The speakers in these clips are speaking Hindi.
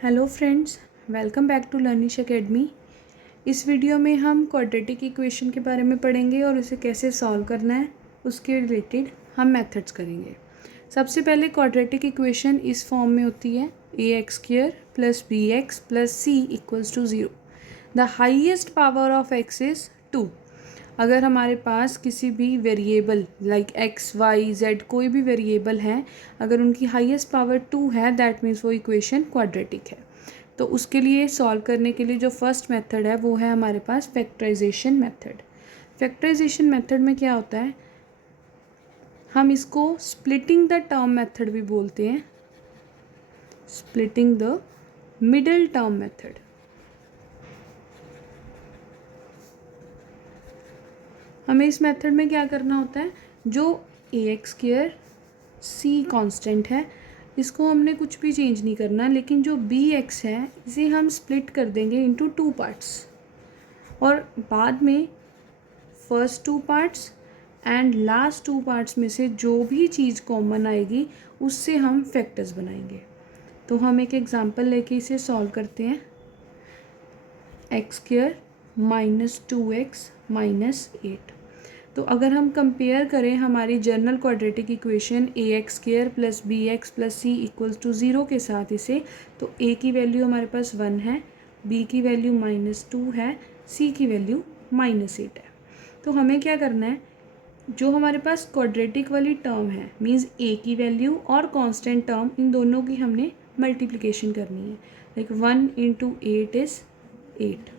Hello friends, welcome back to Learnish Academy. इस वीडियो में हम क्वाड्रेटिक इक्वेशन के बारे में पढ़ेंगे और उसे कैसे सॉल्व करना है उसके रिलेटेड हम मेथड्स करेंगे। सबसे पहले क्वाड्रेटिक इक्वेशन इस फॉर्म में होती है ax² + bx + c = 0। The highest power of x is 2। अगर हमारे पास किसी भी variable like x, y, z कोई भी वेरिएबल है, अगर उनकी हाईएस्ट पावर 2 है, दैट मीन्स वो इक्वेशन क्वाड्रेटिक है। तो उसके लिए सॉल्व करने के लिए जो फर्स्ट मेथड है वो है हमारे पास फैक्टराइजेशन मेथड। फैक्टराइजेशन मेथड में क्या होता है, हम इसको स्प्लिटिंग द टर्म मेथड भी बोलते हैं, splitting the middle term method. हमें इस मेथड में क्या करना होता है, जो ax² c कांस्टेंट है इसको हमने कुछ भी चेंज नहीं करना, लेकिन जो bx है इसे हम स्प्लिट कर देंगे इनटू 2 पार्ट्स और बाद में first 2 parts and last 2 parts में से जो भी चीज़ कॉमन आएगी उससे हम फैक्टर्स बनाएंगे। तो हम एक एग्जांपल लेके इसे सॉल्व करते हैं। x² - 2x - 8। तो अगर हम कंपेयर करें हमारी general quadratic equation ax² + bx + c = 0 के साथ इसे, तो a की वैल्यू हमारे पास 1 है, b की वैल्यू -2 है, c की वैल्यू -8 है। तो हमें क्या करना है, जो हमारे पास क्वाड्रेटिक वाली टर्म है मीन्स a की वैल्यू और कांस्टेंट टर्म, इन दोनों की हमने मल्टीप्लिकेशन करनी है। Like 1 × 8 is 8।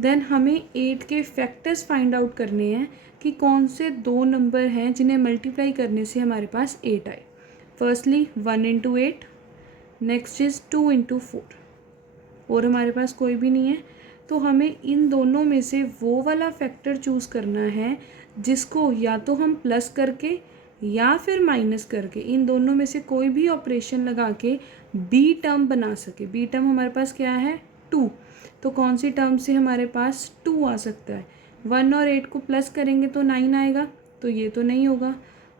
देन हमें 8 के फैक्टर्स फाइंड आउट करने हैं कि कौन से 2 नंबर हैं जिन्हें मल्टीप्लाई करने से हमारे पास 8 आए। फर्स्टली 1 × 8, नेक्स्ट इज़ 2 × 4 और हमारे पास कोई भी नहीं है। तो हमें इन दोनों में से वो वाला फैक्टर चूज़ करना है जिसको या तो हम प्लस करके या फिर माइनस करके, इन दोनों में से कोई भी ऑपरेशन लगा के बी टर्म बना सके। बी टर्म हमारे पास क्या है, 2। तो कौन सी टर्म से हमारे पास 2 आ सकता है, 1 और 8 को प्लस करेंगे तो 9 आएगा, तो ये तो नहीं होगा।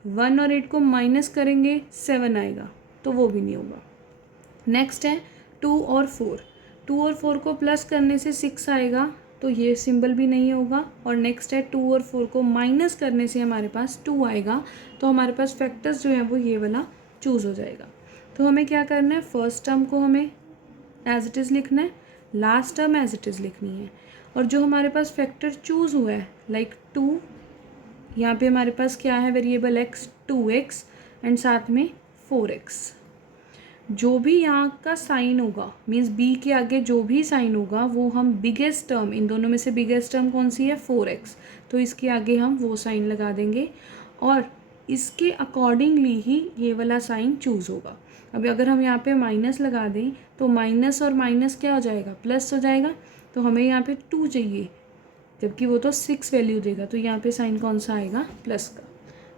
1 और 8 को माइनस करेंगे 7 आएगा, तो वो भी नहीं होगा। नेक्स्ट है 2 और 4। 2 और 4 को प्लस करने से 6 आएगा, तो ये सिंबल भी नहीं होगा। और नेक्स्ट है 2 और 4 को माइनस करने से हमारे पास 2 आएगा, तो हमारे पास फैक्टर्स जो है वो ये वाला चूज़ हो जाएगा। तो हमें क्या करना है, फर्स्ट टर्म को हमें एज इट इज़ लिखना है, last term as it is लिखनी है। और जो हमारे पास फैक्टर चूज़ हुआ है लाइक 2, यहाँ पे हमारे पास क्या है वेरिएबल x, 2x एंड साथ में 4x। जो भी यहाँ का साइन होगा मीन्स b के आगे जो भी साइन होगा वो हम बिगेस्ट टर्म, इन दोनों में से बिगेस्ट टर्म कौन सी है, 4x, तो इसके आगे हम वो साइन लगा देंगे और इसके अकॉर्डिंगली ही ये वाला साइन चूज़ होगा। अभी अगर हम यहाँ पे माइनस लगा दें तो माइनस और माइनस क्या हो जाएगा, प्लस हो जाएगा। तो हमें यहाँ पे 2 चाहिए जबकि वो तो 6 वैल्यू देगा, तो यहाँ पे साइन कौन सा आएगा, प्लस का।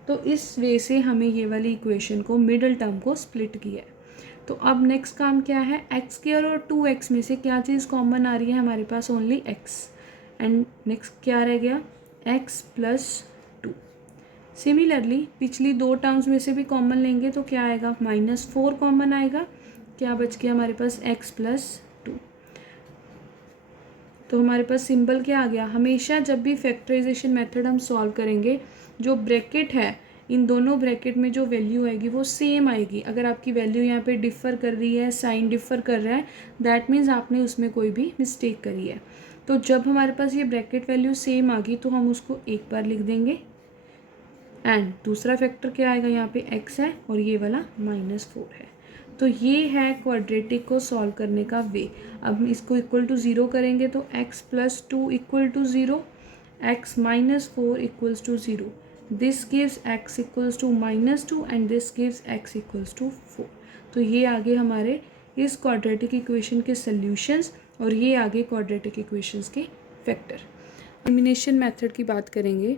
तो इस वे से हमें ये वाली इक्वेशन को, मिडल टर्म को स्प्लिट किया है। तो अब नेक्स्ट काम क्या है, x² और 2x में से क्या चीज़ कॉमन आ रही है, हमारे पास ओनली x एंड नेक्स्ट क्या रह गया, x + 2। सिमिलरली पिछली 2 टर्म्स में से भी कॉमन लेंगे तो क्या आएगा, -4 कॉमन आएगा, क्या बच गया हमारे पास, x + 2। तो हमारे पास सिंबल क्या आ गया, हमेशा जब भी फैक्टराइजेशन मेथड हम सॉल्व करेंगे, जो ब्रैकेट है इन दोनों ब्रैकेट में जो वैल्यू आएगी वो सेम आएगी। अगर आपकी वैल्यू यहाँ पे डिफ़र कर रही है, साइन डिफ़र कर रहा है, दैट मीन्स आपने उसमें कोई भी मिस्टेक करी है। तो जब हमारे पास ये ब्रैकेट वैल्यू सेम आ गई तो हम उसको एक बार लिख देंगे एंड दूसरा फैक्टर क्या आएगा, यहाँ पे x है और ये वाला -4 है। तो ये है क्वाड्रेटिक को सॉल्व करने का वे। अब हम इसको इक्वल टू 0 करेंगे तो x + 2 = 0, x - 4 = 0, this gives x = -2 and this gives x = 4। तो ये आगे हमारे इस क्वाड्रेटिक इक्वेशन के सॉल्यूशंस और ये आगे क्वाड्रेटिक इक्वेशंस के फैक्टर। डिस्क्रिमिनेशन मेथड की बात करेंगे।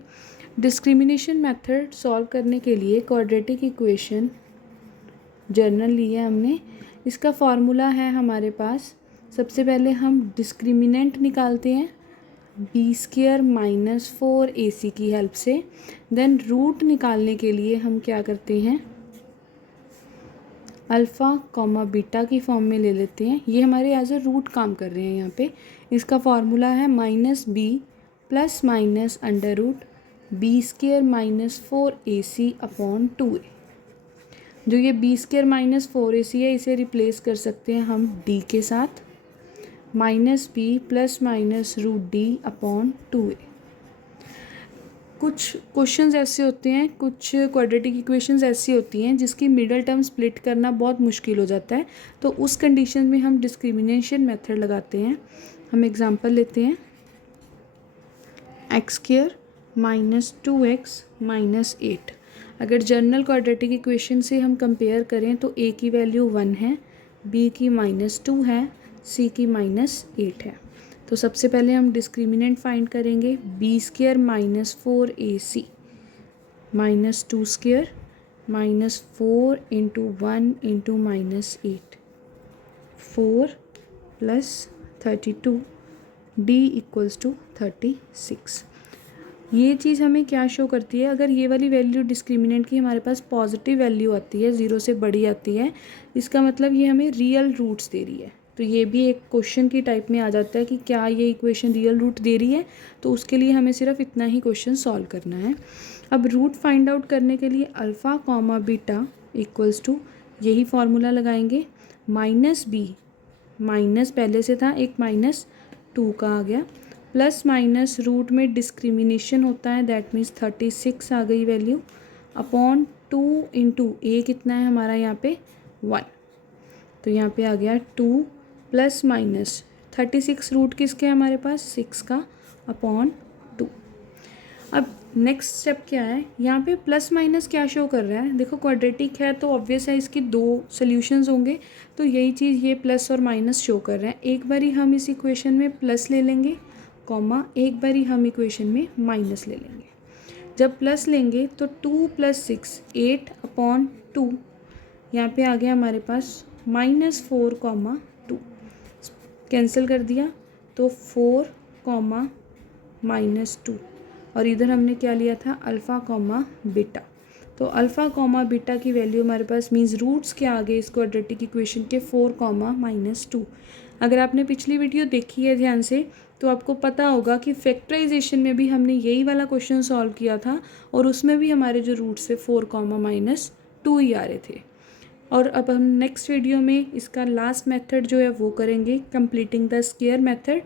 डिस्क्रिमिनेशन मेथड सॉल्व करने के लिए क्वाड्रेटिक इक्वेशन जर्नल ली है हमने। इसका फार्मूला है हमारे पास, सबसे पहले हम डिस्क्रिमिनेंट निकालते हैं b² - 4ac की हेल्प से। देन रूट निकालने के लिए हम क्या करते हैं, अल्फ़ा कॉमा बीटा की फॉर्म में ले लेते हैं। ये हमारे एज अ रूट काम कर रहे हैं यहाँ पे। इसका फॉर्मूला है -b plus minus under root b² minus 4ac upon 2a। जो ये b² माइनस 4ac है इसे रिप्लेस कर सकते हैं हम d के साथ, -b plus minus root d upon 2a। कुछ क्वेश्चंस ऐसे होते हैं, कुछ क्वाड्रेटिक इक्वेशंस ऐसी होती हैं जिसकी मिडल टर्म स्प्लिट करना बहुत मुश्किल हो जाता है, तो उस कंडीशन में हम डिस्क्रिमिनेशन मेथड लगाते हैं। हम एग्जांपल लेते हैं, x² माइनस 2x माइनस 8। अगर जनरल क्वाड्रेटिक इक्वेशन से हम कंपेयर करें तो a की वैल्यू 1 है, b की -2 है, c की -8 है। तो सबसे पहले हम डिस्क्रिमिनेंट फाइंड करेंगे, b² minus 4ac minus 2² minus 4 into 1 into -8, 4 plus 32 d equals to 36। ये चीज़ हमें क्या शो करती है, अगर ये वाली वैल्यू डिस्क्रिमिनेंट की हमारे पास पॉजिटिव वैल्यू आती है, 0 से बड़ी आती है, इसका मतलब ये हमें रियल रूट्स दे रही है। तो ये भी एक क्वेश्चन की टाइप में आ जाता है कि क्या ये इक्वेशन रियल रूट दे रही है, तो उसके लिए हमें सिर्फ इतना ही क्वेश्चन सॉल्व करना है। अब रूट फाइंड आउट करने के लिए alpha comma beta equals to यही फार्मूला लगाएंगे, -b माइनस पहले से था, एक -2 का आ गया, प्लस माइनस रूट में डिस्क्रिमिनेशन होता है, दैट मीन्स 36 आ गई वैल्यू, अपॉन 2 इंटू ए कितना है हमारा यहाँ पे 1, तो यहाँ पे आ गया 2 प्लस माइनस 36 रूट किसके हमारे पास 6 का, अपॉन 2। अब नेक्स्ट स्टेप क्या है, यहाँ पे प्लस माइनस क्या शो कर रहा है, देखो क्वाड्रेटिक है तो ऑब्वियस है इसकी 2 सॉल्यूशंस होंगे, तो यही चीज़ ये प्लस और माइनस शो कर रहे हैं। एक बारी हम इस इक्वेशन में प्लस ले लेंगे, कॉमा एक बारी हम इक्वेशन में माइनस ले लेंगे। जब प्लस लेंगे तो 2 प्लस 6 8 अपॉन 2, यहाँ पे आ गया हमारे पास -4 कॉमा 2, कैंसिल कर दिया तो 4 कॉमा -2, और इधर हमने क्या लिया था अल्फ़ा कॉमा बीटा। तो अल्फ़ा कॉमा बीटा की वैल्यू हमारे पास मीन्स रूट्स क्या आ गए इस क्वाड्रेटिक इक्वेशन के 4 कॉमा -2। अगर आपने पिछली वीडियो देखी है ध्यान से तो आपको पता होगा कि फैक्टराइजेशन में भी हमने यही वाला क्वेश्चन सॉल्व किया था, और उसमें भी हमारे जो रूट्स थे 4 कॉमा -2 ही आ रहे थे। और अब हम नेक्स्ट वीडियो में इसका लास्ट मेथड जो है वो करेंगे, कंप्लीटिंग द स्क्वायर मेथड।